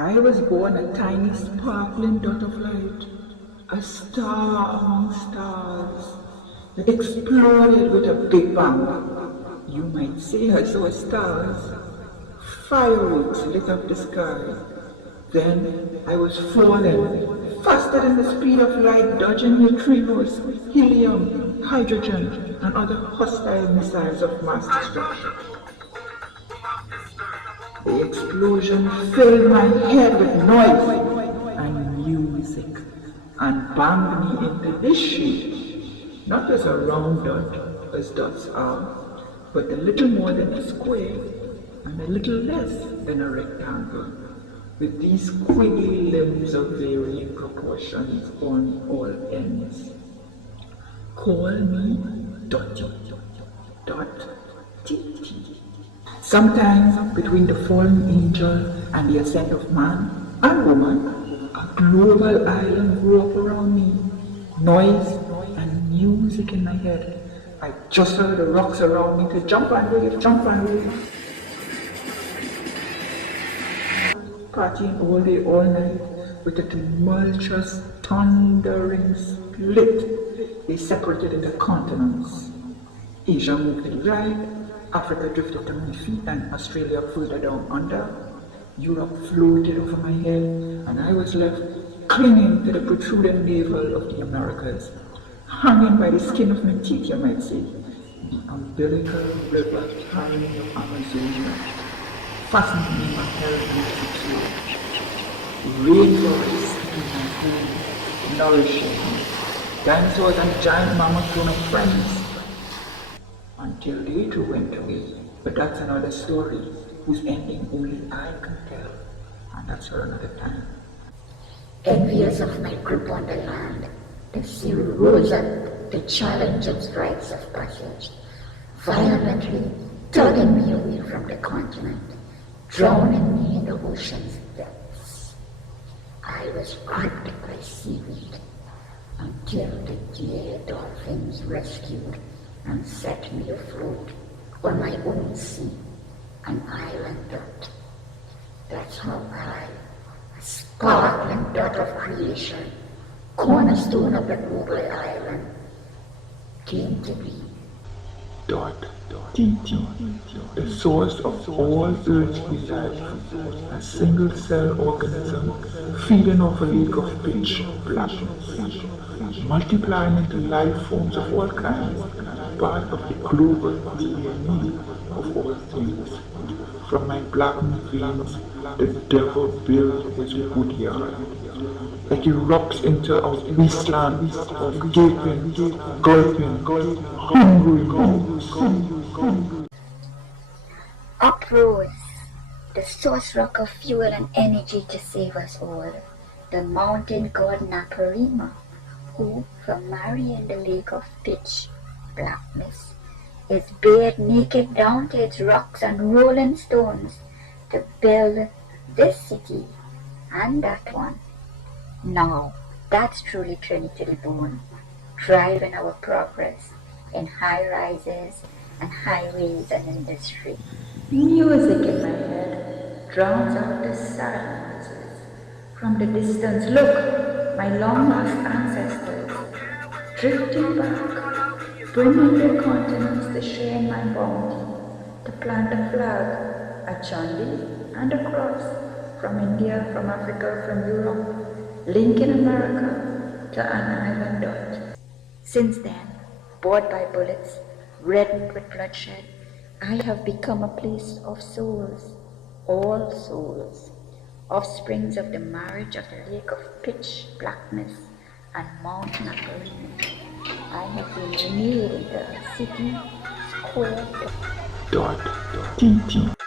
I was born a tiny sparkling dot of light, a star among stars that exploded with a big bang. You might say I saw stars. Fireworks lit up the sky. Then I was falling, faster than the speed of light, dodging neutrinos, helium, hydrogen, and other hostile missiles of mass destruction. The explosion filled my head with noise and music and banged me into this shape, not as a round dot, as dots are, but a little more than a square and a little less than a rectangle, with these squiggly limbs of varying proportions on all ends. Call me DoTTy, DoTT. Sometimes between the fallen angel and the ascent of man and woman, a global island grew up around me. Noise and music in my head. I jostled the rocks around me to jump and wave, jump and wave. Partying all day, all night, with a tumultuous, thundering split. They separated into continents. Asia moved to the right, Africa drifted to my feet, and Australia further down under. Europe floated over my head, and I was left clinging to the protruding navel of the Americas, hanging by the skin of my teeth, you might say, the umbilical river carrying of Amazonia, fastened me in my hair and rainforests in my home, nourishing me, dinosaurs and giant mammoths grown up friends, until they too went away. But that's another story, whose ending only I can tell, and that's for another time. Envious of my grip on the land, the sea rose up to challenge its rites of passage, violently tugging me away from the continent, drowning me in the ocean's depths. I was gripped by seaweed until the dear dolphins rescued and set me afloat on my own sea, an island dot. That's how I, a sparkling dot of creation, cornerstone of the global island, came to be. DoTTy, the source of all earthly life, a single-cell organism feeding off a lake of pitch blackness, multiplying into life forms of all kinds, part of the global DNA of all things. From my blackened veins, the devil builds his woodyard, like he erupts into a wasteland of gaping, gulping, hungry mouths. Uprose the source rock of fuel and energy to save us all, the mountain god Narrated, who, from marrying the lake of pitch blackness, is bared naked down to its rocks and rolling stones to build this city and that one. Now, that's truly Trinity the bone, driving our progress in high rises and highways and industry. Music in my head drowns out the sad noises. From the distance, look, my long-lost ancestors, drifting back, bringing their continents to share in my bounty, to plant a flag, a chandi and a cross, from India, from Africa, from Europe, linking America to an island dot. Since then, bored by bullets, reddened with bloodshed, I have become a place of souls, all souls, offsprings of the marriage of the lake of pitch blackness and Mount Narrated. I have been renewed into a city, square. DoTTy.